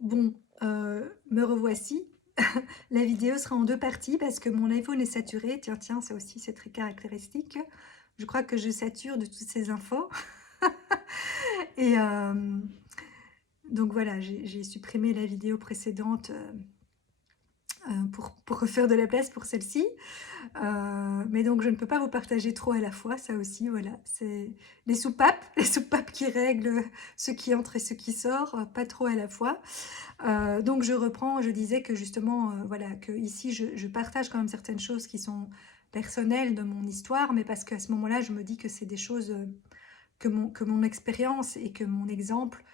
Bon, me revoici. La vidéo sera en 2 parties parce que mon iPhone est saturé. Tiens, tiens, ça aussi c'est très caractéristique. Je crois que je sature de toutes ces infos et donc voilà, j'ai supprimé la vidéo précédente, pour refaire de la place pour celle-ci. Mais donc je ne peux pas vous partager trop à la fois, ça aussi, voilà. C'est les soupapes, les soupapes qui règlent ce qui entre et ce qui sort, pas trop à la fois. Donc je reprends, je disais que justement, voilà, que ici je partage quand même certaines choses qui sont personnelles de mon histoire, mais parce qu'à ce moment-là, je me dis que c'est des choses que mon expérience et que mon exemple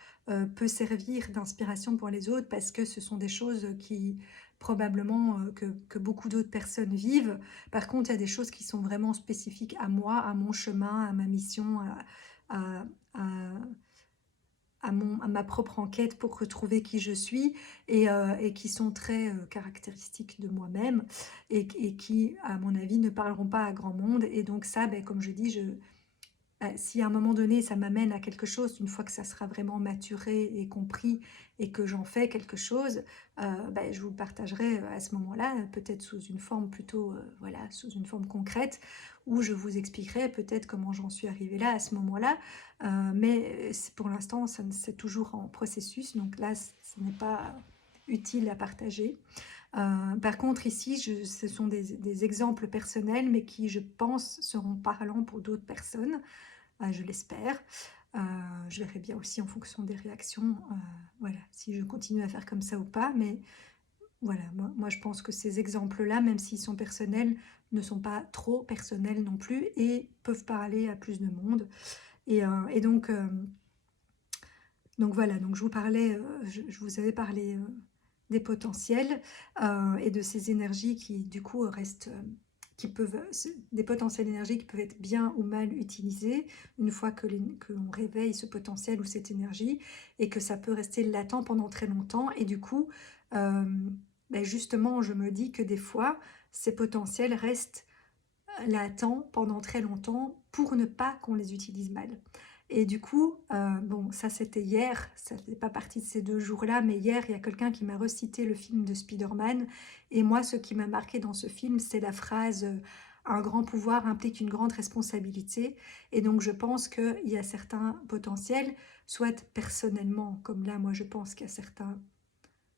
peut servir d'inspiration pour les autres, parce que ce sont des choses qui probablement que beaucoup d'autres personnes vivent. Par contre, il y a des choses qui sont vraiment spécifiques à moi, à mon chemin, à ma mission, à, à, à ma propre enquête pour retrouver qui je suis et qui sont très caractéristiques de moi-même et qui, à mon avis, ne parleront pas à grand monde. Et donc ça, ben, comme je dis, si à un moment donné ça m'amène à quelque chose, une fois que ça sera vraiment maturé et compris et que j'en fais quelque chose, ben, je vous le partagerai à ce moment-là, peut-être sous une forme plutôt, voilà, sous une forme concrète, où je vous expliquerai peut-être comment j'en suis arrivée là à ce moment-là. Mais pour l'instant, c'est toujours en processus, donc là, ce n'est pas utile à partager. Par contre, ici, ce sont des exemples personnels, mais qui, je pense, seront parlants pour d'autres personnes. Je l'espère. Je verrai bien aussi en fonction des réactions, voilà, si je continue à faire comme ça ou pas. Mais voilà, moi je pense que ces exemples-là, même s'ils sont personnels, ne sont pas trop personnels non plus et peuvent parler à plus de monde. Et donc voilà, donc je vous parlais, je vous avais parlé des potentiels et de ces énergies qui du coup restent, qui peuvent, des potentiels énergies qui peuvent être bien ou mal utilisés une fois que l'on réveille ce potentiel ou cette énergie, et que ça peut rester latent pendant très longtemps. Et du coup, euh, ben justement, je me dis que des fois, ces potentiels restent latents pendant très longtemps pour ne pas qu'on les utilise mal. Et du coup, bon, ça c'était hier, ça fait pas partie de ces 2 jours-là, mais hier, il y a quelqu'un qui m'a recité le film de Spider-Man. Et moi, ce qui m'a marqué dans ce film, c'est la phrase un grand pouvoir implique une grande responsabilité. Et donc, je pense qu'il y a certains potentiels, soit personnellement, comme là, moi, je pense qu'il y a certains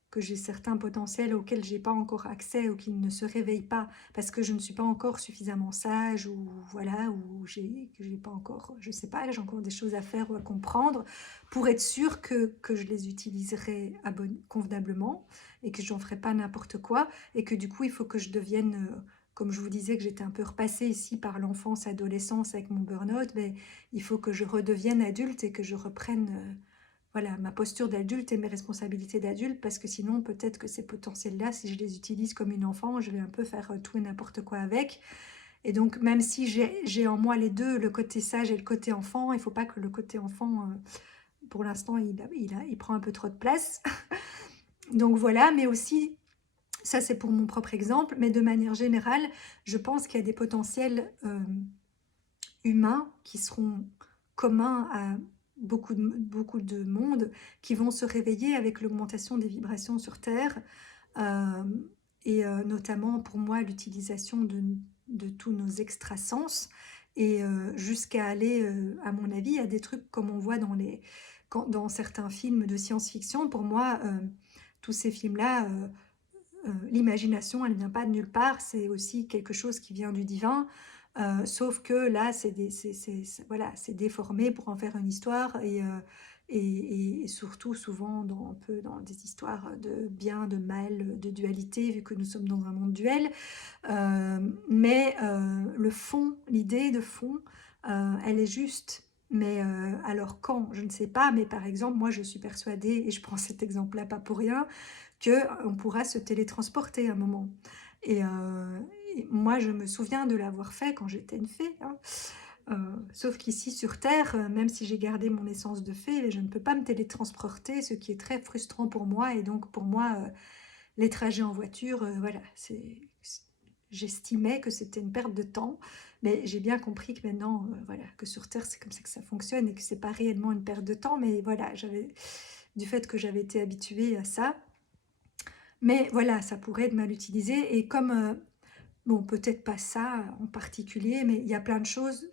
que j'ai certains potentiels auxquels j'ai pas encore accès ou qui ne se réveillent pas parce que je ne suis pas encore suffisamment sage, ou voilà, ou que j'ai pas encore, je sais pas, j'ai encore des choses à faire ou à comprendre pour être sûre que je les utiliserai convenablement et que j'en ferai pas n'importe quoi, et que du coup il faut que je devienne comme je vous disais que j'étais un peu repassée ici par l'enfance, adolescence avec mon burn-out, mais il faut que je redevienne adulte et que je reprenne voilà, ma posture d'adulte et mes responsabilités d'adulte, parce que sinon peut-être que ces potentiels-là, si je les utilise comme une enfant, je vais un peu faire tout et n'importe quoi avec. Et donc même si j'ai en moi les deux, le côté sage et le côté enfant, il ne faut pas que le côté enfant, pour l'instant, il prend un peu trop de place. Donc voilà, mais aussi, ça c'est pour mon propre exemple, mais de manière générale, je pense qu'il y a des potentiels humains qui seront communs à beaucoup de monde, qui vont se réveiller avec l'augmentation des vibrations sur Terre, euh, et notamment pour moi l'utilisation de tous nos extrasens, et jusqu'à aller, à mon avis, à des trucs comme on voit dans certains films de science-fiction. Pour moi, tous ces films-là, l'imagination, elle ne vient pas de nulle part, c'est aussi quelque chose qui vient du divin. Sauf que là, voilà, c'est déformé pour en faire une histoire, et surtout souvent un peu dans des histoires de bien, de mal, de dualité, vu que nous sommes dans un monde duel. Mais le fond, l'idée de fond, elle est juste. Mais alors quand, je ne sais pas, mais par exemple, moi je suis persuadée, et je prends cet exemple-là pas pour rien, qu'on pourra se télétransporter à un moment. Et, et moi, je me souviens de l'avoir fait quand j'étais une fée, hein. Sauf qu'ici sur Terre, même si j'ai gardé mon essence de fée, je ne peux pas me télétransporter, ce qui est très frustrant pour moi. Et donc pour moi, les trajets en voiture, voilà, j'estimais que c'était une perte de temps. Mais j'ai bien compris que maintenant, voilà, que sur Terre, c'est comme ça que ça fonctionne et que c'est pas réellement une perte de temps. Mais voilà, du fait que j'avais été habituée à ça. Mais voilà, ça pourrait être mal utilisé et comme, bon, peut-être pas ça en particulier, mais il y a plein de choses,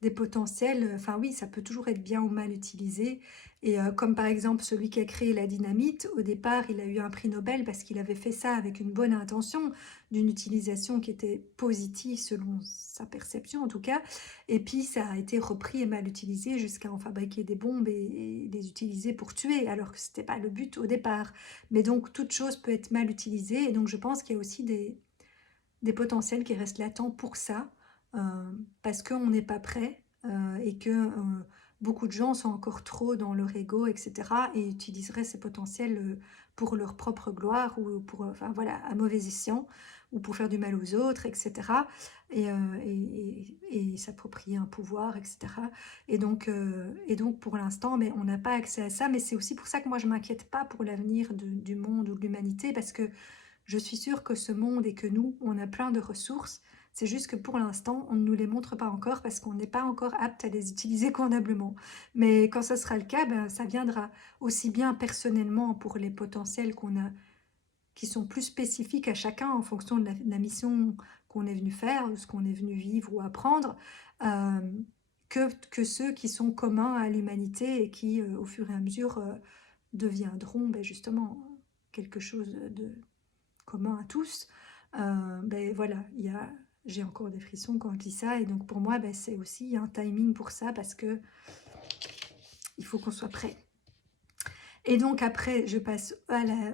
des potentiels, enfin oui, ça peut toujours être bien ou mal utilisé et comme par exemple celui qui a créé la dynamite, au départ, il a eu un prix Nobel parce qu'il avait fait ça avec une bonne intention, d'une utilisation qui était positive selon sa perception en tout cas et puis ça a été repris et mal utilisé jusqu'à en fabriquer des bombes et les utiliser pour tuer alors que c'était pas le but au départ. Mais donc toute chose peut être mal utilisée et donc je pense qu'il y a aussi des potentiels qui restent latents pour ça, parce qu'on n'est pas prêt et que beaucoup de gens sont encore trop dans leur ego, etc. et utiliseraient ces potentiels pour leur propre gloire ou pour, enfin voilà, à mauvais escient ou pour faire du mal aux autres, etc. Et s'approprier un pouvoir, etc. Et donc pour l'instant, mais on n'a pas accès à ça, mais c'est aussi pour ça que moi je m'inquiète pas pour l'avenir du monde ou de l'humanité, parce que je suis sûre que ce monde et que nous, on a plein de ressources. C'est juste que pour l'instant, on ne nous les montre pas encore parce qu'on n'est pas encore apte à les utiliser convenablement. Mais quand ça sera le cas, ben, ça viendra aussi bien personnellement pour les potentiels qu'on a, qui sont plus spécifiques à chacun en fonction de la mission qu'on est venu faire, ou ce qu'on est venu vivre ou apprendre, euh, que ceux qui sont communs à l'humanité et qui, au fur et à mesure, deviendront ben, justement quelque chose de commun à tous, ben voilà, j'ai encore des frissons quand je dis ça, et donc pour moi, ben, c'est aussi un timing pour ça, parce que il faut qu'on soit prêt. Et donc après, je passe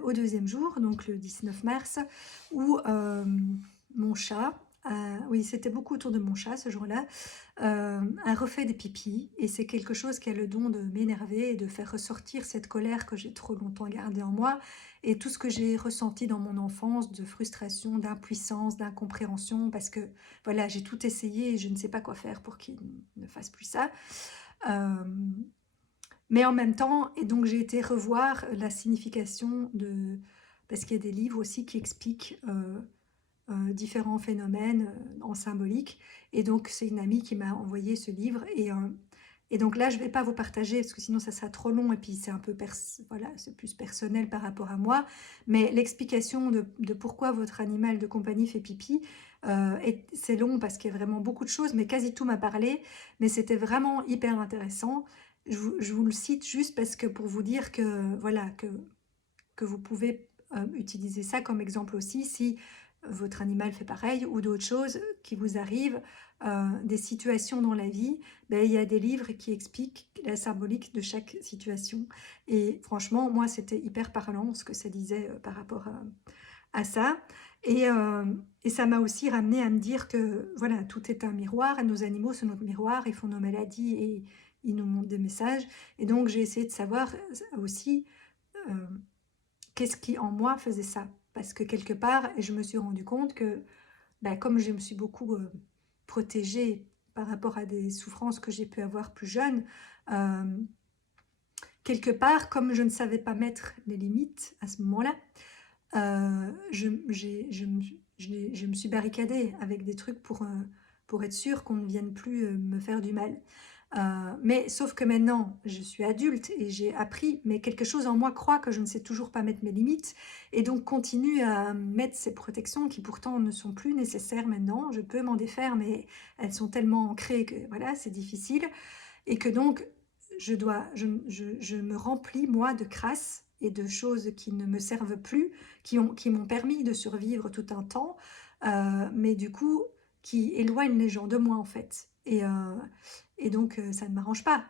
au deuxième jour, donc le 19 mars, où mon chat, oui, c'était beaucoup autour de mon chat ce jour-là, a refait des pipis, et c'est quelque chose qui a le don de m'énerver et de faire ressortir cette colère que j'ai trop longtemps gardée en moi, et tout ce que j'ai ressenti dans mon enfance, de frustration, d'impuissance, d'incompréhension, parce que voilà, j'ai tout essayé et je ne sais pas quoi faire pour qu'il ne fasse plus ça. Euh, mais en même temps, et donc j'ai été revoir la signification de... Parce qu'il y a des livres aussi qui expliquent différents phénomènes en symbolique. Et donc c'est une amie qui m'a envoyé ce livre. Et donc là, je ne vais pas vous partager parce que sinon ça sera trop long et puis c'est un peu voilà, c'est plus personnel par rapport à moi. Mais l'explication de pourquoi votre animal de compagnie fait pipi, c'est long parce qu'il y a vraiment beaucoup de choses, mais quasi tout m'a parlé. Mais c'était vraiment hyper intéressant. Je vous le cite juste parce que pour vous dire que voilà que vous pouvez utiliser ça comme exemple aussi si votre animal fait pareil ou d'autres choses qui vous arrivent, des situations dans la vie, ben, il y a des livres qui expliquent la symbolique de chaque situation. Et franchement, moi, c'était hyper parlant ce que ça disait par rapport à ça. Et, euh, et ça m'a aussi ramené à me dire que voilà, tout est un miroir, et nos animaux sont notre miroir, ils font nos maladies et ils nous montrent des messages. Et donc, j'ai essayé de savoir aussi euh, qu'est-ce qui en moi faisait ça. Parce que quelque part, je me suis rendu compte que bah, comme je me suis beaucoup protégée par rapport à des souffrances que j'ai pu avoir plus jeune, euh, quelque part, comme je ne savais pas mettre les limites à ce moment-là, je me suis barricadée avec des trucs pour être sûre qu'on ne vienne plus me faire du mal. Mais sauf que maintenant, je suis adulte et j'ai appris, mais quelque chose en moi croit que je ne sais toujours pas mettre mes limites et donc continue à mettre ces protections qui pourtant ne sont plus nécessaires maintenant. Je peux m'en défaire, mais elles sont tellement ancrées que voilà, c'est difficile. Et que donc, je me remplis, moi, de crasse et de choses qui ne me servent plus, qui m'ont permis de survivre tout un temps, mais du coup, qui éloignent les gens de moi, en fait. Et donc, ça ne m'arrange pas.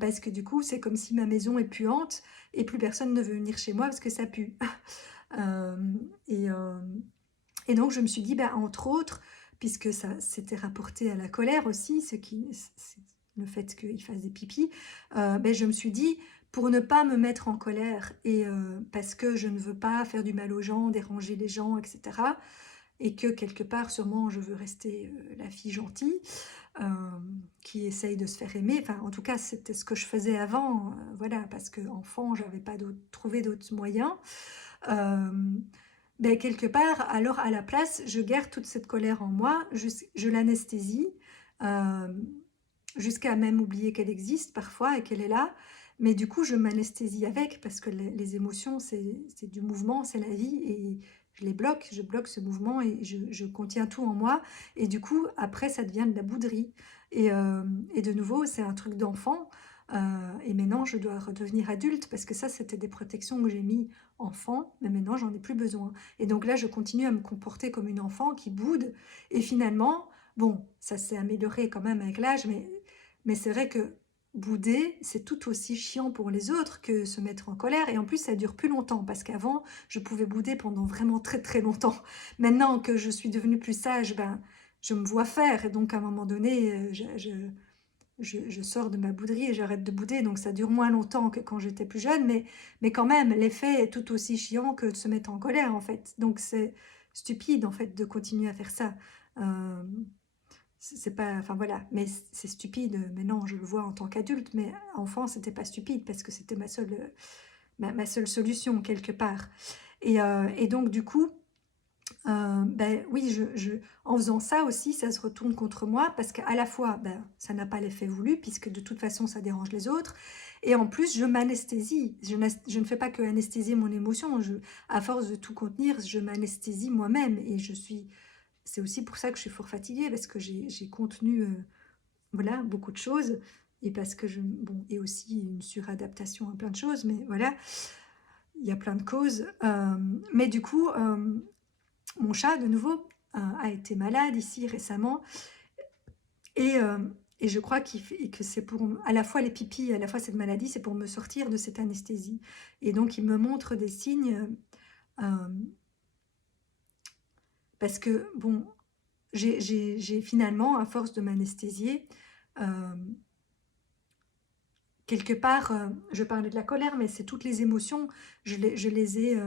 Parce que du coup, c'est comme si ma maison est puante et plus personne ne veut venir chez moi parce que ça pue. Euh, et, euh, et donc, je me suis dit, bah, entre autres, puisque ça s'était rapporté à la colère aussi, c'est le fait qu'il fasse des pipis, ben, je me suis dit, pour ne pas me mettre en colère, et parce que je ne veux pas faire du mal aux gens, déranger les gens, etc., et que quelque part, sûrement, je veux rester la fille gentille, euh, qui essaye de se faire aimer. Enfin, en tout cas, c'était ce que je faisais avant, voilà, parce qu'enfant, je n'avais pas trouvé d'autres moyens. Euh, ben, quelque part, alors à la place, je garde toute cette colère en moi, je l'anesthésie, euh, jusqu'à même oublier qu'elle existe parfois et qu'elle est là. Mais du coup, je m'anesthésie avec parce que les émotions, c'est du mouvement, c'est la vie et je bloque ce mouvement et je contiens tout en moi et du coup, après, ça devient de la bouderie et de nouveau, c'est un truc d'enfant, et maintenant je dois redevenir adulte parce que ça, c'était des protections que j'ai mis enfant, mais maintenant j'en ai plus besoin et donc là, je continue à me comporter comme une enfant qui boude et finalement, bon, ça s'est amélioré quand même avec l'âge, mais c'est vrai que bouder, c'est tout aussi chiant pour les autres que se mettre en colère et en plus ça dure plus longtemps parce qu'avant je pouvais bouder pendant vraiment très très longtemps. Maintenant que je suis devenue plus sage, ben, je me vois faire et donc à un moment donné je sors de ma bouderie et j'arrête de bouder donc ça dure moins longtemps que quand j'étais plus jeune mais quand même l'effet est tout aussi chiant que de se mettre en colère en fait. Donc c'est stupide en fait de continuer à faire ça. Euh, c'est pas, enfin voilà, mais c'est stupide. Maintenant, je le vois en tant qu'adulte, mais enfant, c'était pas stupide parce que c'était ma seule solution quelque part. Et donc du coup, ben oui, en faisant ça aussi, ça se retourne contre moi parce qu'à la fois, ben, ça n'a pas l'effet voulu puisque de toute façon, ça dérange les autres. Et en plus, je m'anesthésie. Je ne fais pas que anesthésier mon émotion. À force de tout contenir, je m'anesthésie moi-même et c'est aussi pour ça que je suis fort fatiguée parce que j'ai contenu voilà, beaucoup de choses et parce que bon, et aussi une suradaptation à plein de choses, mais voilà, il y a plein de causes. Mais du coup, mon chat, de nouveau, a été malade ici récemment et, euh, et je crois que c'est pour, à la fois les pipis, à la fois cette maladie, c'est pour me sortir de cette anesthésie. Et donc, il me montre des signes euh, parce que, bon, j'ai finalement, à force de m'anesthésier, euh, quelque part, je parlais de la colère, mais c'est toutes les émotions, je les ai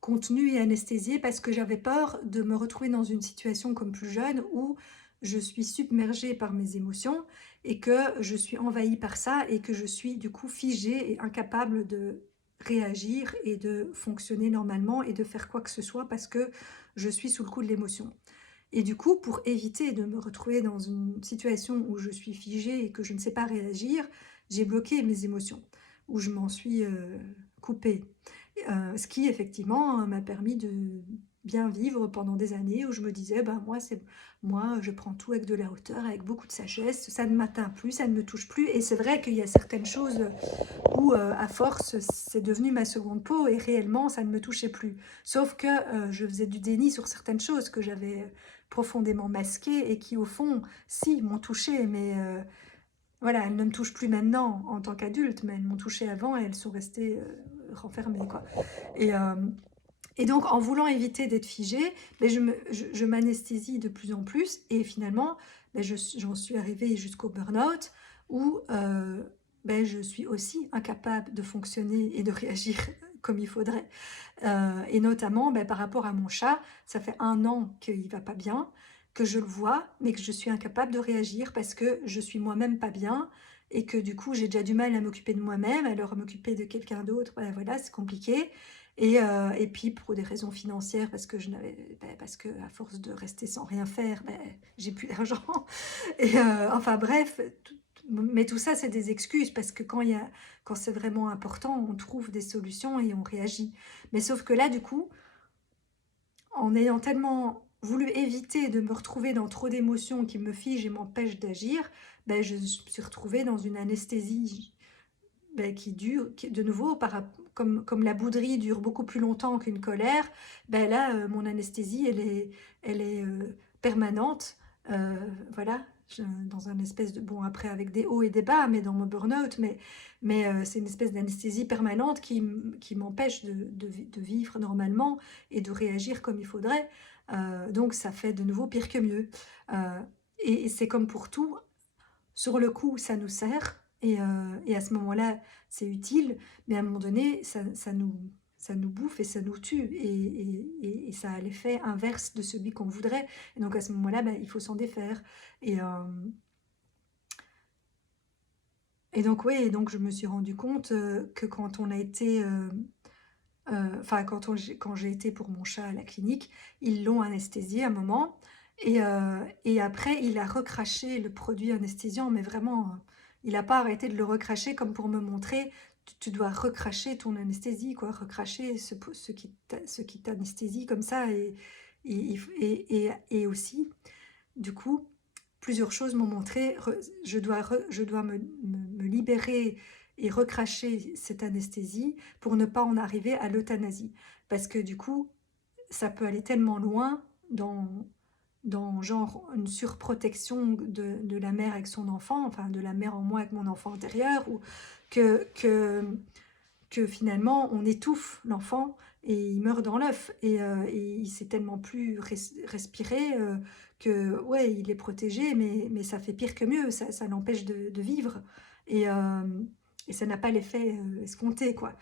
contenues et anesthésiées parce que j'avais peur de me retrouver dans une situation comme plus jeune où je suis submergée par mes émotions et que je suis envahie par ça et que je suis du coup figée et incapable de réagir et de fonctionner normalement et de faire quoi que ce soit parce que je suis sous le coup de l'émotion. Et du coup, pour éviter de me retrouver dans une situation où je suis figée et que je ne sais pas réagir, j'ai bloqué mes émotions, où je m'en suis coupée. Ce qui, effectivement, m'a permis de bien vivre pendant des années où je me disais, ben, moi, je prends tout avec de la hauteur, avec beaucoup de sagesse, ça ne m'atteint plus, ça ne me touche plus. Et c'est vrai qu'il y a certaines choses où, à force, c'est devenu ma seconde peau et réellement, ça ne me touchait plus. Sauf que je faisais du déni sur certaines choses que j'avais profondément masquées et qui, au fond, si, m'ont touchée, mais voilà, elles ne me touchent plus maintenant en tant qu'adulte, mais elles m'ont touchée avant et elles sont restées renfermées, quoi. Et, euh, et donc, en voulant éviter d'être figée, mais je m'anesthésie de plus en plus et finalement, ben, j'en suis arrivée jusqu'au burn-out où ben, je suis aussi incapable de fonctionner et de réagir comme il faudrait. Et notamment ben, par rapport à mon chat, ça fait 1 an qu'il va pas bien, que je le vois, mais que je suis incapable de réagir parce que je suis moi-même pas bien et que du coup j'ai déjà du mal à m'occuper de moi-même, alors à m'occuper de quelqu'un d'autre, ben, voilà, c'est compliqué. Et puis pour des raisons financières, parce que parce que à force de rester sans rien faire, ben, j'ai plus d'argent. Et enfin bref, mais tout ça c'est des excuses parce que quand c'est vraiment important, on trouve des solutions et on réagit. Mais sauf que là, du coup, en ayant tellement voulu éviter de me retrouver dans trop d'émotions qui me figent et m'empêchent d'agir, ben, je me suis retrouvée dans une anesthésie ben, qui dure, de nouveau, comme la bouderie dure beaucoup plus longtemps qu'une colère, ben là, mon anesthésie, elle est permanente. Euh, voilà, dans un espèce de... Bon, après, avec des hauts et des bas, mais dans mon burn-out, mais c'est une espèce d'anesthésie permanente qui m'empêche de vivre normalement et de réagir comme il faudrait. Donc, ça fait de nouveau pire que mieux. Euh, et c'est comme pour tout, sur le coup, ça nous sert et à ce moment-là, c'est utile, mais à un moment donné, ça nous bouffe et ça nous tue et ça a l'effet inverse de celui qu'on voudrait. Et donc à ce moment-là, ben, il faut s'en défaire. Et, euh, et donc oui, et donc je me suis rendu compte que quand on a été, enfin quand j'ai été pour mon chat à la clinique, ils l'ont anesthésié à un moment et après il a recraché le produit anesthésiant, mais vraiment il n'a pas arrêté de le recracher comme pour me montrer, tu dois recracher ton anesthésie, quoi, recracher ce qui t'anesthésie comme ça. Et aussi, du coup, plusieurs choses m'ont montré, je dois me libérer et recracher cette anesthésie pour ne pas en arriver à l'euthanasie. Parce que du coup, ça peut aller tellement loin dans genre une surprotection de la mère avec son enfant, enfin de la mère en moi avec mon enfant intérieur, ou que, que, que finalement on étouffe l'enfant et il meurt dans l'œuf et il sait tellement plus respirer que ouais il est protégé mais ça fait pire que mieux, ça l'empêche de vivre et, euh, et ça n'a pas l'effet escompté quoi.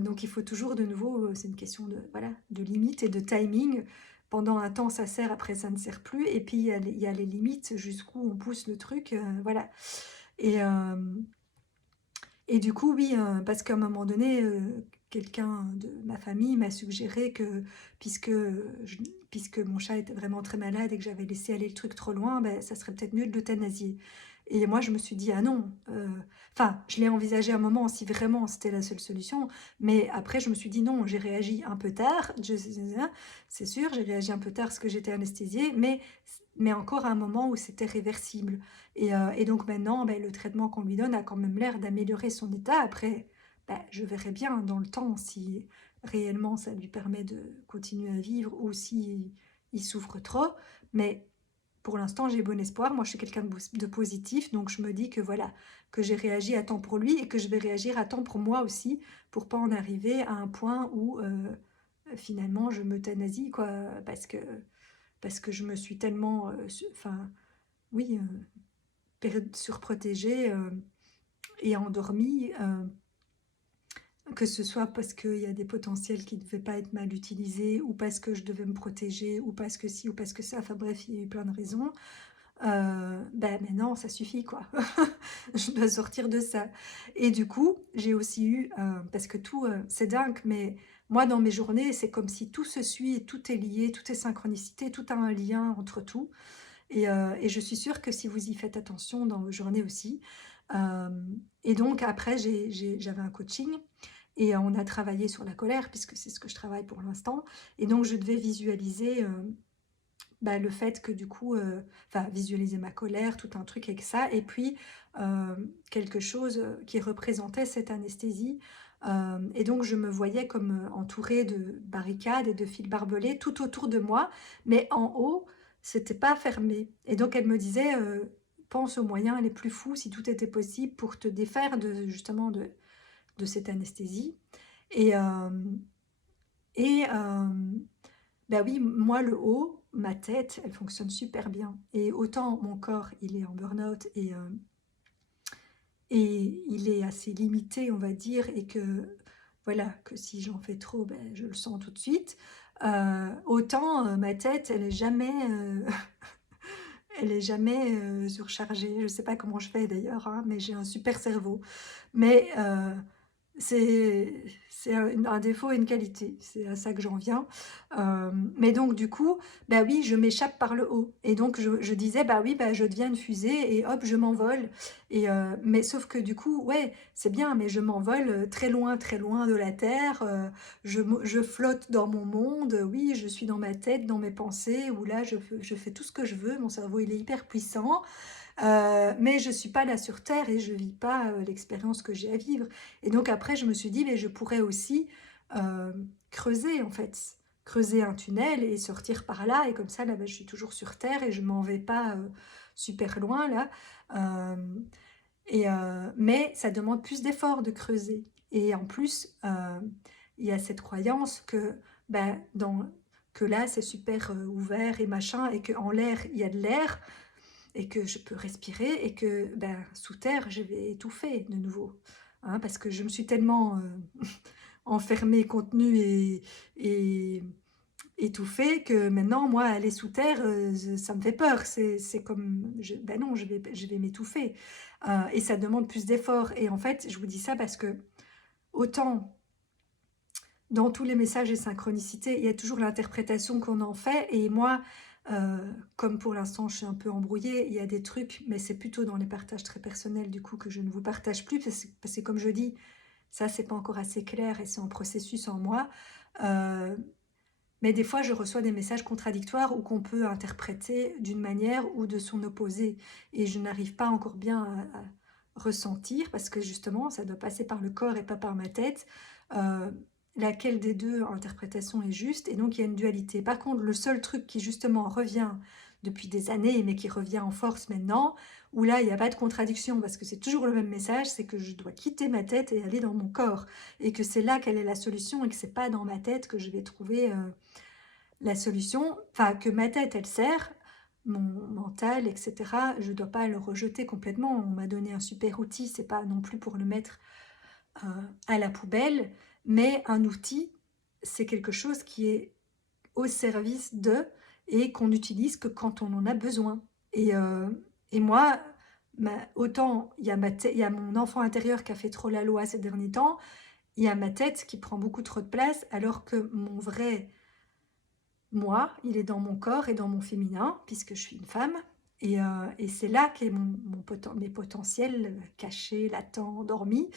Donc il faut toujours de nouveau, c'est une question de, voilà, de limite et de timing. Pendant un temps ça sert, après ça ne sert plus et puis il y a les limites jusqu'où on pousse le truc, voilà. Et, et du coup, oui, parce qu'à un moment donné, quelqu'un de ma famille m'a suggéré que puisque, puisque mon chat était vraiment très malade et que j'avais laissé aller le truc trop loin, ben, ça serait peut-être mieux de l'euthanasier. Et moi, je me suis dit, ah non, enfin, je l'ai envisagé un moment si vraiment c'était la seule solution, mais après, je me suis dit non, j'ai réagi un peu tard, c'est sûr, j'ai réagi un peu tard parce que j'étais anesthésiée, mais encore à un moment où c'était réversible. Et donc maintenant, ben, le traitement qu'on lui donne a quand même l'air d'améliorer son état. Après, ben, je verrai bien dans le temps si réellement ça lui permet de continuer à vivre ou si il souffre trop. Mais pour l'instant, j'ai bon espoir. Moi, je suis quelqu'un de positif, donc je me dis que voilà, que j'ai réagi à temps pour lui et que je vais réagir à temps pour moi aussi, pour pas en arriver à un point où finalement je m'euthanasie, quoi, parce que je me suis tellement, enfin, oui, surprotégée et endormie, que ce soit parce qu'il y a des potentiels qui ne devaient pas être mal utilisés, ou parce que je devais me protéger, ou parce que ci, ou parce que ça, enfin bref, il y a eu plein de raisons. Ben maintenant, ça suffit, quoi. Je dois sortir de ça. Et du coup, j'ai aussi eu, parce que tout, c'est dingue, mais moi, dans mes journées, c'est comme si tout se suit, et tout est lié, tout est synchronicité, tout a un lien entre tout. Et je suis sûre que si vous y faites attention dans vos journées aussi. Euh, et donc après, j'avais un coaching et on a travaillé sur la colère, puisque c'est ce que je travaille pour l'instant. Et donc je devais visualiser bah, le fait que du coup, enfin visualiser ma colère, tout un truc avec ça. Et puis quelque chose qui représentait cette anesthésie. Et donc je me voyais comme entourée de barricades et de fils barbelés tout autour de moi, mais en haut, c'était pas fermé. Et donc elle me disait, pense aux moyens les plus fous si tout était possible pour te défaire de justement de cette anesthésie. Et, bah oui, moi le haut, ma tête, elle fonctionne super bien. Et autant mon corps, il est en burn-out et il est assez limité, on va dire, et que voilà, que si j'en fais trop, ben, je le sens tout de suite. Autant ma tête, elle est jamais surchargée. Je sais pas comment je fais d'ailleurs, hein, mais j'ai un super cerveau. Mais c'est un défaut et une qualité, c'est à ça que j'en viens. Mais donc du coup, bah oui, je m'échappe par le haut. Et donc je disais, bah oui, bah, je deviens une fusée et hop, je m'envole. Mais sauf que du coup, ouais, c'est bien, mais je m'envole très loin de la Terre. Je flotte dans mon monde. Oui, je suis dans ma tête, dans mes pensées, où là, je fais tout ce que je veux. Mon cerveau, il est hyper puissant. Mais je suis pas là sur Terre et je vis pas l'expérience que j'ai à vivre. Et donc après, je me suis dit, mais je pourrais aussi euh, creuser en fait, creuser un tunnel et sortir par là. Et comme ça, là, ben, je suis toujours sur Terre et je m'en vais pas super loin là. Euh, mais ça demande plus d'efforts de creuser. Et en plus, il y a cette croyance que, ben, que là, c'est super ouvert et machin, et qu'en l'air, il y a de l'air et que je peux respirer et que ben, sous terre, je vais étouffer de nouveau. Hein, parce que je me suis tellement enfermée, contenue et étouffée que maintenant, moi, aller sous terre, ça me fait peur. C'est comme, ben non, je vais m'étouffer. Et ça demande plus d'efforts. Et en fait, je vous dis ça parce que autant dans tous les messages et synchronicités, il y a toujours l'interprétation qu'on en fait. Et moi, Comme pour l'instant, je suis un peu embrouillée, il y a des trucs, mais c'est plutôt dans les partages très personnels, du coup, que je ne vous partage plus, parce que comme je dis, ça, c'est pas encore assez clair et c'est en processus en moi. Heu, mais des fois, je reçois des messages contradictoires ou qu'on peut interpréter d'une manière ou de son opposé et je n'arrive pas encore bien à ressentir parce que justement, ça doit passer par le corps et pas par ma tête, heu, laquelle des 2 interprétations est juste et donc il y a une dualité. Par contre, le seul truc qui justement revient depuis des années, mais qui revient en force maintenant, où là, il y a pas de contradiction parce que c'est toujours le même message, c'est que je dois quitter ma tête et aller dans mon corps et que c'est là quelle est la solution et que c'est pas dans ma tête que je vais trouver, la solution, enfin que ma tête elle sert, mon mental et cetera, je dois pas le rejeter complètement. On m'a donné un super outil, c'est pas non plus pour le mettre, heu, à la poubelle, mais un outil, c'est quelque chose qui est au service de et qu'on utilise que quand on en a besoin et moi, autant il y a mon enfant intérieur qui a fait trop la loi ces derniers temps, il y a ma tête qui prend beaucoup trop de place alors que mon vrai moi, il est dans mon corps et dans mon féminin, puisque je suis une femme. Et c'est là qu'est mes potentiels cachés, latents, endormis.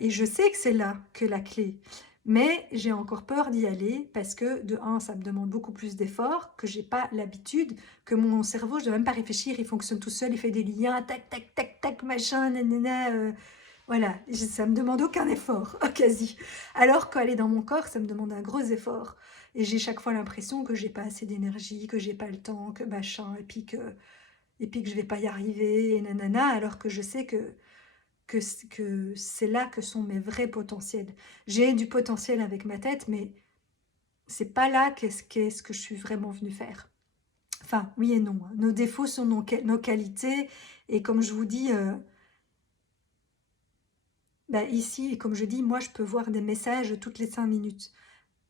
Et je sais que c'est là que la clé. Mais j'ai encore peur d'y aller parce que, de un, ça me demande beaucoup plus d'efforts, que j'ai pas l'habitude, que mon cerveau, je dois même pas réfléchir, il fonctionne tout seul, il fait des liens, tac, tac, tac, tac, machin, nanana. Voilà, ça me demande aucun effort, quasi. Alors qu'aller dans mon corps, ça me demande un gros effort. Et j'ai chaque fois l'impression que j'ai pas assez d'énergie, que j'ai pas le temps, que machin, et puis que je vais pas y arriver, et nanana, alors que je sais que c'est là que sont mes vrais potentiels. J'ai du potentiel avec ma tête, mais c'est pas là qu'est-ce que je suis vraiment venue faire. Enfin, oui et non, hein. Nos défauts sont nos qualités, et comme je vous dis, bah, ici, comme je dis, moi, je peux voir des messages toutes les 5 minutes.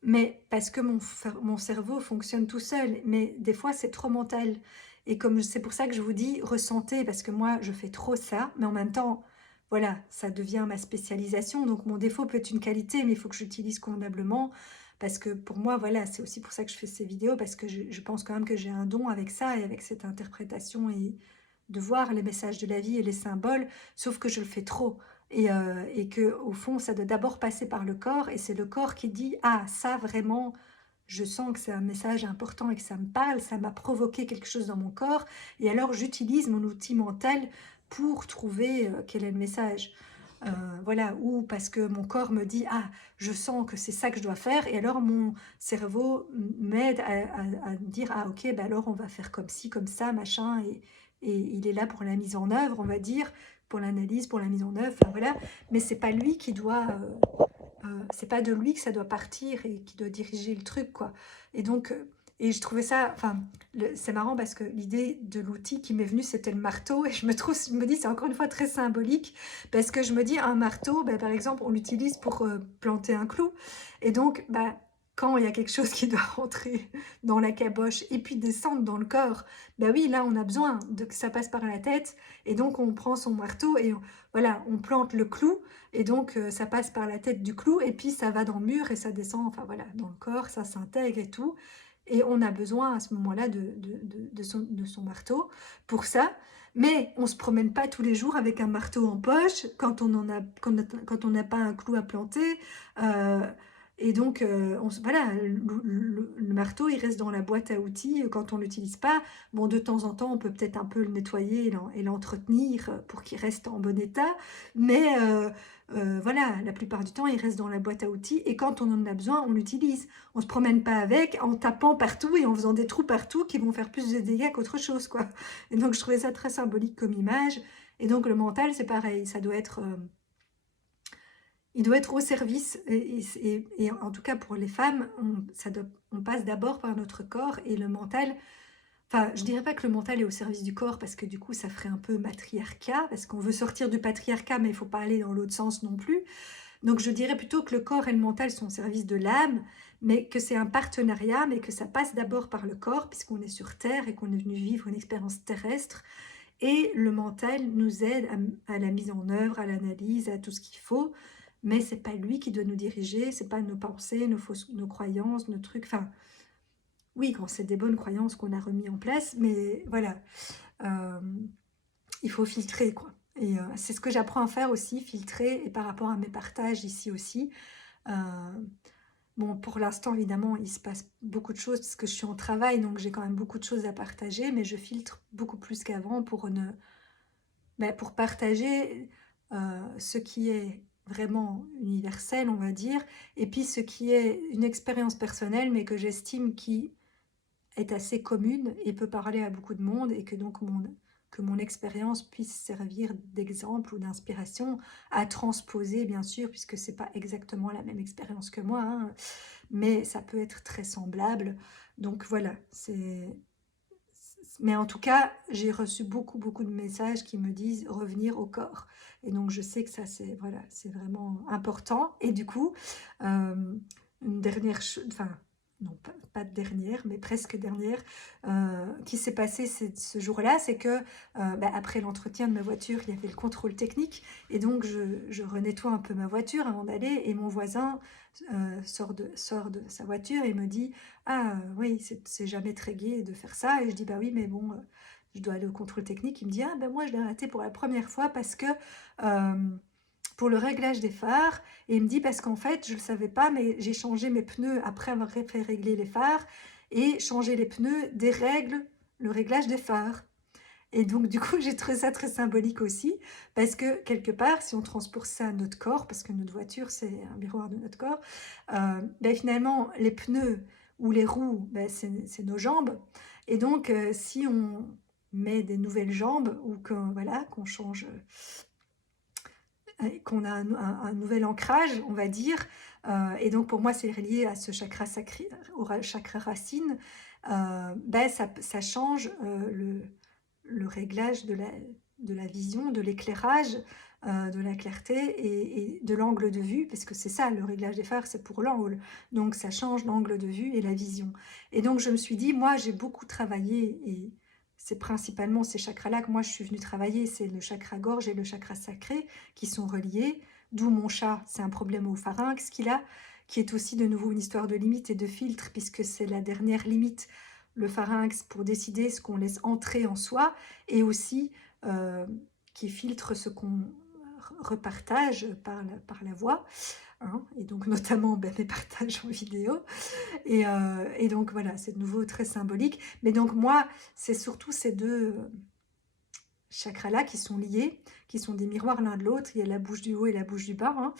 Mais parce que mon cerveau fonctionne tout seul, mais des fois, c'est trop mental. Et comme c'est pour ça que je vous dis, ressentez, parce que moi, je fais trop ça, mais en même temps, voilà, ça devient ma spécialisation. Donc, mon défaut peut être une qualité, mais il faut que j'utilise convenablement. Parce que pour moi, voilà, c'est aussi pour ça que je fais ces vidéos, parce que je pense quand même que j'ai un don avec ça et avec cette interprétation et de voir les messages de la vie et les symboles, sauf que je le fais trop. Et que au fond, ça doit d'abord passer par le corps, et c'est le corps qui dit: «Ah, ça vraiment, je sens que c'est un message important et que ça me parle, ça m'a provoqué quelque chose dans mon corps», et alors j'utilise mon outil mental pour trouver, quel est le message. Heu, voilà, ou parce que mon corps me dit: «Ah, je sens que c'est ça que je dois faire», et alors mon cerveau m'aide à me dire: «Ah OK, bah alors on va faire comme ci, comme ça, machin», et il est là pour la mise en œuvre, on va dire, pour l'analyse, pour la mise en œuvre, enfin voilà. Mais c'est pas lui qui doit, c'est pas de lui que ça doit partir et qui doit diriger le truc, quoi. Et donc, et je trouvais ça, enfin, c'est marrant parce que l'idée de l'outil qui m'est venue, c'était le marteau, et je me dis, c'est encore une fois très symbolique, parce que je me dis, un marteau, bah, par exemple, on l'utilise pour planter un clou, et donc, bah, quand il y a quelque chose qui doit rentrer dans la caboche et puis descendre dans le corps, bah oui, là, on a besoin de que ça passe par la tête, et donc on prend son marteau et voilà, on plante le clou, et donc, ça passe par la tête du clou et puis ça va dans le mur et ça descend, enfin voilà, dans le corps, ça s'intègre et tout. Et on a besoin à ce moment-là de son marteau pour ça. Mais on se promène pas tous les jours avec un marteau en poche quand on n'a pas un clou à planter. Euh, et donc, voilà, le marteau, il reste dans la boîte à outils quand on l'utilise pas. Bon, de temps en temps, on peut peut-être un peu le nettoyer et l'entretenir pour qu'il reste en bon état. Mais voilà, la plupart du temps, il reste dans la boîte à outils et quand on en a besoin, on l'utilise. On se promène pas avec en tapant partout et en faisant des trous partout qui vont faire plus de dégâts qu'autre chose, quoi. Et donc, je trouvais ça très symbolique comme image. Et donc, le mental, c'est pareil, ça doit être, il doit être au service. Et en tout cas, pour les femmes, on passe d'abord par notre corps, et le mental. Enfin, je dirais pas que le mental est au service du corps parce que du coup, ça ferait un peu matriarcat, parce qu'on veut sortir du patriarcat, mais il faut pas aller dans l'autre sens non plus. Donc, je dirais plutôt que le corps et le mental sont au service de l'âme, mais que c'est un partenariat, mais que ça passe d'abord par le corps, puisqu'on est sur Terre et qu'on est venu vivre une expérience terrestre. Et le mental nous aide à la mise en œuvre, à l'analyse, à tout ce qu'il faut, mais c'est pas lui qui doit nous diriger, c'est pas nos pensées, nos croyances, nos trucs. Enfin, oui, quand c'est des bonnes croyances qu'on a remis en place, mais voilà, hem, il faut filtrer, quoi. Et c'est ce que j'apprends à faire aussi, filtrer, et par rapport à mes partages ici aussi. Heu, bon, pour l'instant, évidemment, il se passe beaucoup de choses parce que je suis en travail, donc j'ai quand même beaucoup de choses à partager, mais je filtre beaucoup plus qu'avant pour ne pour partager, ce qui est vraiment universel, on va dire, et puis ce qui est une expérience personnelle, mais que j'estime qui est assez commune et peut parler à beaucoup de monde, et que donc mon expérience puisse servir d'exemple ou d'inspiration à transposer, bien sûr, puisque c'est pas exactement la même expérience que moi, hein, mais ça peut être très semblable. Donc voilà, mais en tout cas, j'ai reçu beaucoup, beaucoup de messages qui me disent revenir au corps. Et donc je sais que ça, c'est voilà, c'est vraiment important. Et du coup, une dernière chose, enfin, non, pas de dernière, mais presque dernière, qui s'est passée ce jour-là, c'est que après l'entretien de ma voiture, il y avait le contrôle technique. Et donc je renettoie un peu ma voiture avant d'aller. Et mon voisin sort de sa voiture et me dit: «Ah, oui, c'est jamais très gai de faire ça», et je dis: «Bah oui, mais bon, je dois aller au contrôle technique». Il me dit: «Ah ben moi je l'ai raté pour la première fois parce que, pour le réglage des phares», et il me dit: «Parce qu'en fait, je le savais pas, mais j'ai changé mes pneus après avoir fait régler les phares, et changer les pneus dérègle le réglage des phares». Et donc du coup, j'ai trouvé ça très symbolique aussi, parce que quelque part, si on transpose ça à notre corps, parce que notre voiture, c'est un miroir de notre corps, finalement, les pneus ou les roues, c'est nos jambes. Et donc, si on met des nouvelles jambes, ou qu'on voilà, qu'on change, qu'on a un nouvel ancrage, on va dire, et donc pour moi, c'est relié à ce chakra sacré, chakra racine, ça change, le réglage de la vision, de l'éclairage, de la clarté, et de l'angle de vue, parce que c'est ça, le réglage des phares, c'est pour l'angle. Donc ça change l'angle de vue et la vision. Et donc je me suis dit, moi j'ai beaucoup travaillé, et c'est principalement ces chakras-là que moi je suis venue travailler, c'est le chakra gorge et le chakra sacré qui sont reliés, d'où mon chat, c'est un problème au pharynx qu'il a, qui est aussi de nouveau une histoire de limite et de filtre, puisque c'est la dernière limite, le pharynx, pour décider ce qu'on laisse entrer en soi, et aussi euh, qui filtre ce qu'on repartage par la voix, hein, et donc notamment mes partages en vidéo. Et donc voilà, c'est de nouveau très symbolique. Mais donc moi, c'est surtout ces deux chakras-là qui sont liés, qui sont des miroirs l'un de l'autre. Il y a la bouche du haut et la bouche du bas, hein,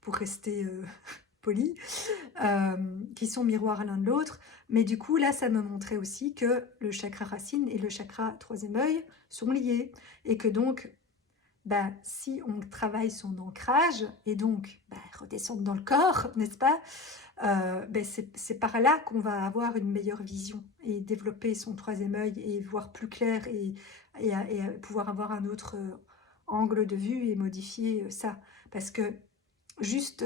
pour rester poli, qui sont miroirs l'un de l'autre. Mais du coup, là, ça me montrait aussi que le chakra racine et le chakra troisième œil sont liés. Et que donc, si on travaille son ancrage, et donc redescendre dans le corps, n'est-ce pas, c'est par là qu'on va avoir une meilleure vision et développer son troisième œil et voir plus clair, et pouvoir avoir un autre angle de vue et modifier ça. Parce que juste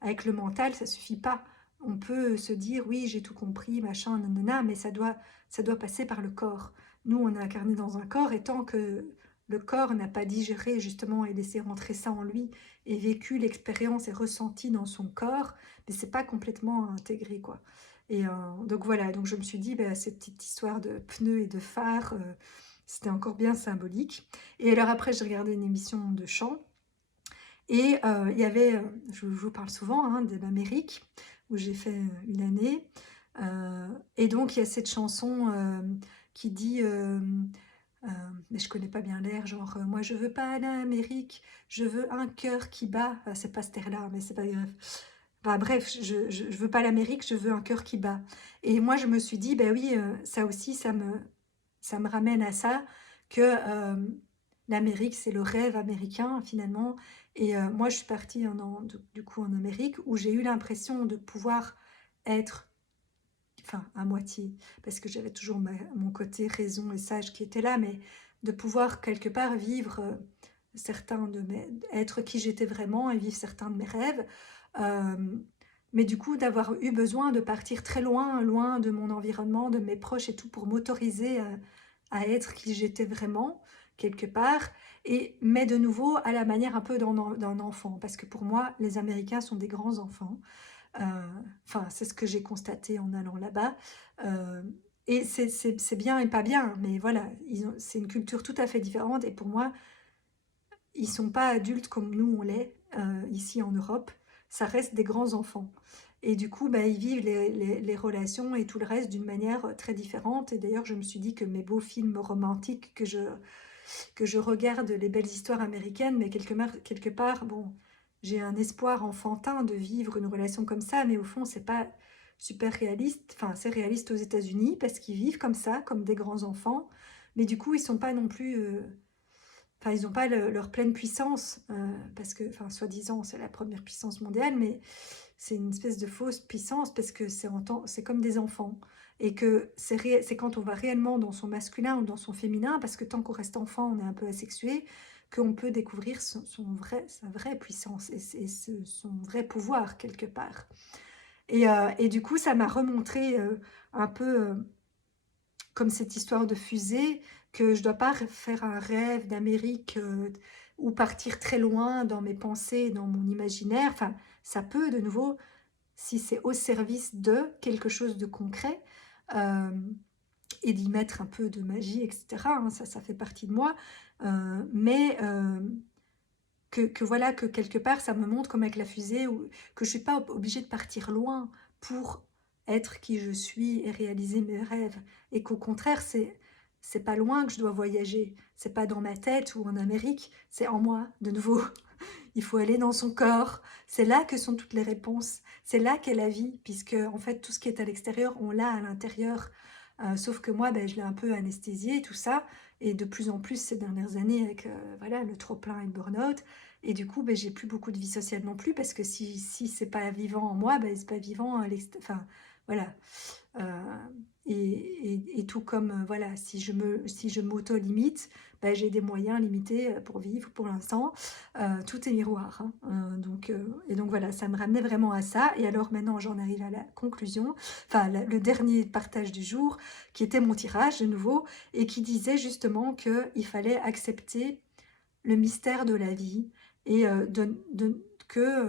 avec le mental, ça suffit pas. On peut se dire oui, j'ai tout compris, machin, nanana, mais ça doit passer par le corps. Nous, on est incarné dans un corps, et tant que le corps n'a pas digéré justement et laissé rentrer ça en lui, et vécu l'expérience et ressenti dans son corps, mais c'est pas complètement intégré, quoi. Et donc voilà, donc je me suis dit, cette petite histoire de pneus et de phares, c'était encore bien symbolique. Et alors après, j'ai regardé une émission de chant, et il y avait, je vous parle souvent, hein, de l'Amérique, où j'ai fait une année. Et donc il y a cette chanson qui dit, mais je connais pas bien l'air, genre moi je veux pas l'Amérique, je veux un cœur qui bat. Enfin, c'est pas ce terre-là, mais c'est pas grave. Enfin, bref, je veux pas l'Amérique, je veux un cœur qui bat. Et moi je me suis dit, ben oui, ça aussi, ça me ramène à ça, que l'Amérique, c'est le rêve américain finalement. Et moi, je suis partie du coup en Amérique, où j'ai eu l'impression de pouvoir être, enfin à moitié, parce que j'avais toujours mon côté raison et sage qui était là, mais de pouvoir quelque part vivre être qui j'étais vraiment, et vivre certains de mes rêves. Euh, mais du coup, d'avoir eu besoin de partir très loin, loin de mon environnement, de mes proches et tout, pour m'autoriser à être qui j'étais vraiment, quelque part. mais de nouveau à la manière un peu d'un enfant, parce que pour moi, les Américains sont des grands enfants. Heu, enfin, c'est ce que j'ai constaté en allant là-bas, heu et c'est bien et pas bien, mais voilà, c'est une culture tout à fait différente et pour moi, ils sont pas adultes comme nous on l'est, ici en Europe. Ça reste des grands enfants et du coup, bah, ils vivent les relations et tout le reste d'une manière, très différente et d'ailleurs, je me suis dit que mes beaux films romantiques que je regarde les belles histoires américaines, mais quelque part, bon, j'ai un espoir enfantin de vivre une relation comme ça, mais au fond, c'est pas super réaliste. Enfin, c'est réaliste aux États-Unis parce qu'ils vivent comme ça, comme des grands enfants, mais du coup, ils sont pas non plus, enfin, ils n'ont pas leur pleine puissance, parce que, enfin, soi-disant, c'est la première puissance mondiale, mais c'est une espèce de fausse puissance parce que c'est comme des enfants et que c'est quand on va réellement dans son masculin ou dans son féminin, parce que tant qu'on reste enfant, on est un peu asexué, qu'on peut découvrir sa vraie puissance et son vrai pouvoir quelque part. Et du coup, ça m'a remontré un peu comme cette histoire de fusée, que je dois pas faire un rêve d'Amérique ou partir très loin dans mes pensées, dans mon imaginaire. Enfin, ça peut de nouveau si c'est au service de quelque chose de concret, hem et d'y mettre un peu de magie et cetera, hein, ça fait partie de moi, mais que voilà, que quelque part ça me montre comme avec la fusée ou que je suis pas obligée de partir loin pour être qui je suis et réaliser mes rêves et qu'au contraire c'est pas loin que je dois voyager. C'est pas dans ma tête ou en Amérique, c'est en moi de nouveau. Il faut aller dans son corps. C'est là que sont toutes les réponses. C'est là qu'est la vie, puisque en fait tout ce qui est à l'extérieur, on l'a à l'intérieur. Sauf que moi, ben, je l'ai un peu anesthésié, tout ça. Et de plus en plus ces dernières années avec voilà, le trop-plein et le burn-out. Et du coup, ben, j'ai plus beaucoup de vie sociale non plus, parce que si c'est pas vivant en moi, ben, c'est pas vivant à l'extérieur. Enfin, voilà. Heu et tout comme, voilà, si je m'auto-limite, bah, j'ai des moyens limités, pour vivre pour l'instant. Tout est miroir, hein, et donc voilà, ça me ramenait vraiment à ça et alors maintenant j'en arrive à la conclusion, enfin la le dernier partage du jour qui était mon tirage de nouveau et qui disait justement qu'il fallait accepter le mystère de la vie et que,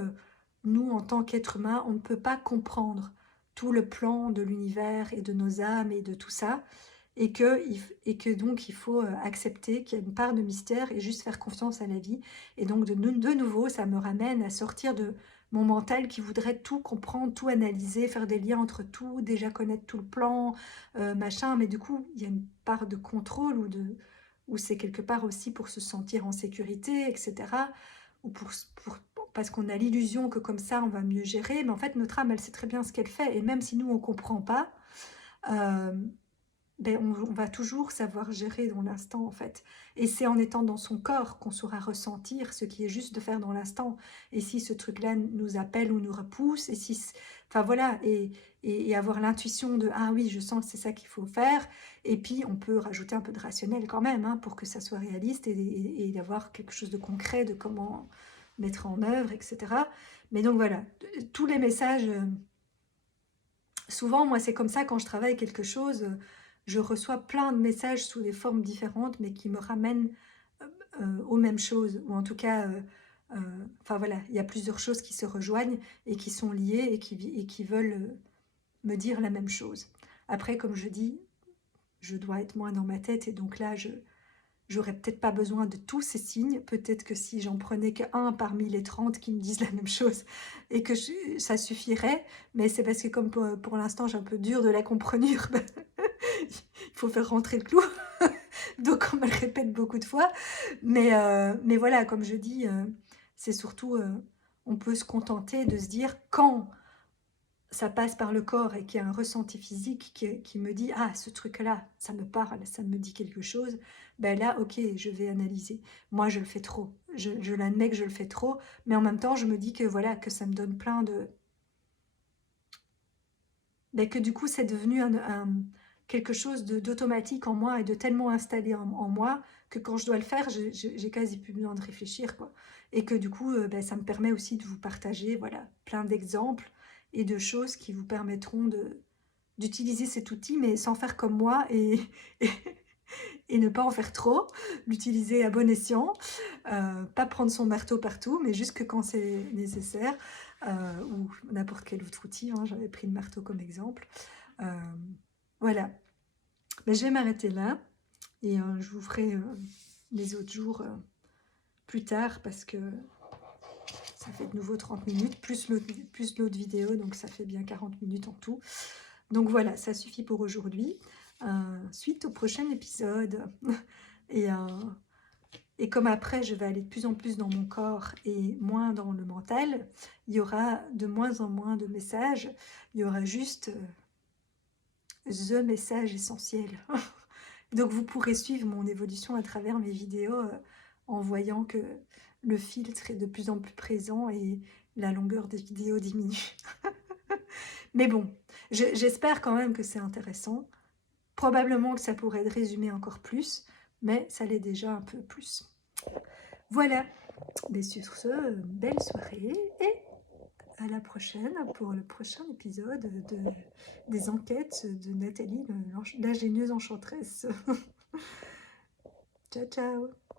nous, en tant qu'êtres humains, on ne peut pas comprendre tout le plan de l'univers et de nos âmes et de tout ça et que donc il faut, accepter qu'il y a une part de mystère et juste faire confiance à la vie et donc de nouveau, ça me ramène à sortir de mon mental qui voudrait tout comprendre, tout analyser, faire des liens entre tout, déjà connaître tout le plan, machin, mais du coup, il y a une part de contrôle ou c'est quelque part aussi pour se sentir en sécurité, et cetera. Ou parce qu'on a l'illusion que comme ça, on va mieux gérer. Mais en fait, notre âme, elle sait très bien ce qu'elle fait. Et même si nous, on ne comprend pas, hem, beh, on va toujours savoir gérer dans l'instant, en fait. Et c'est en étant dans son corps qu'on saura ressentir ce qui est juste de faire dans l'instant. Et si ce truc-là nous appelle ou nous repousse, et si enfin voilà, et avoir l'intuition de: «Ah oui, je sens que c'est ça qu'il faut faire». Et puis on peut rajouter un peu de rationnel quand même, hein, pour que ça soit réaliste et avoir quelque chose de concret de comment mettre en œuvre et cetera. Mais donc voilà, tous les messages, souvent, moi, c'est comme ça quand je travaille quelque chose, je reçois plein de messages sous des formes différentes, mais qui me ramènent, aux mêmes choses ou en tout cas, enfin voilà, il y a plusieurs choses qui se rejoignent et qui sont liées et qui veulent, me dire la même chose. Après, comme je dis, je dois être moins dans ma tête et donc là, je j'aurais peut-être pas besoin de tous ces signes. Peut-être que si j'en prenais qu'un parmi les 30 qui me disent la même chose et que ça suffirait. Mais c'est parce que comme pour l'instant, j'ai un peu dur de la comprenure, bah, il faut faire rentrer le clou. Donc on me le répète beaucoup de fois. Mais voilà, comme je dis, c'est surtout, on peut se contenter de se dire quand ça passe par le corps et qu'il y a un ressenti physique qui me dit: «Ah, ce truc-là, ça me parle, ça me dit quelque chose», ben là, OK, je vais analyser. Moi, je le fais trop. Je l'admets que je le fais trop, mais en même temps, je me dis que voilà, que ça me donne plein de que du coup, c'est devenu quelque chose d'automatique en moi et de tellement installé en moi que quand je dois le faire, j'ai quasi plus besoin de réfléchir, quoi. Et que du coup, ça me permet aussi de vous partager, voilà, plein d'exemples et de choses qui vous permettront d'utiliser cet outil, mais sans faire comme moi et et ne pas en faire trop, l'utiliser à bon escient, pas prendre son marteau partout, mais juste que quand c'est nécessaire, ou n'importe quel autre outil, hein, j'avais pris le marteau comme exemple. Voilà, mais je vais m'arrêter là et je vous ferai, les autres jours, plus tard parce que ça fait de nouveau 30 minutes, plus l'autre vidéo, donc ça fait bien 40 minutes en tout. Donc voilà, ça suffit pour aujourd'hui. Suite au prochain épisode. Et, et comme après, je vais aller de plus en plus dans mon corps et moins dans le mental, il y aura de moins en moins de messages. Il y aura juste the message essentiel. Donc vous pourrez suivre mon évolution à travers mes vidéos en voyant que le filtre est de plus en plus présent et la longueur des vidéos diminue. Mais bon, j'espère quand même que c'est intéressant. Probablement que ça pourrait être résumé encore plus, mais ça l'est déjà un peu plus. Voilà, mais sur ce, belle soirée et à la prochaine pour le prochain épisode des enquêtes de Nathalie, l'ingénieuse enchanteresse. Ciao, ciao!